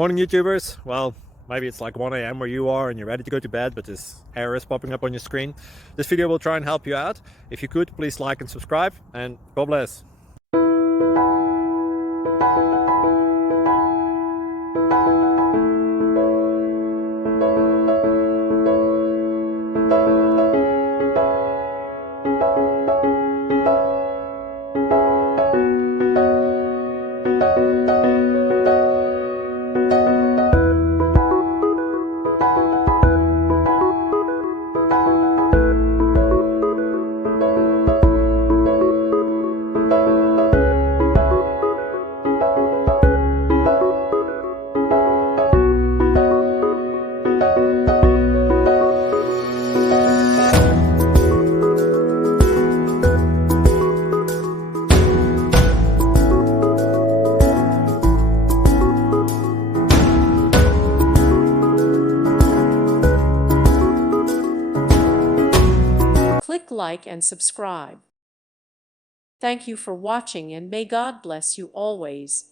Morning, YouTubers. Well, maybe it's like 1 a.m. where you are and you're ready to go to bed, but this error is popping up on your screen. This video will try and help you out. If you could, please like and subscribe, and God bless. Click like and subscribe. Thank you for watching, and may God bless you always.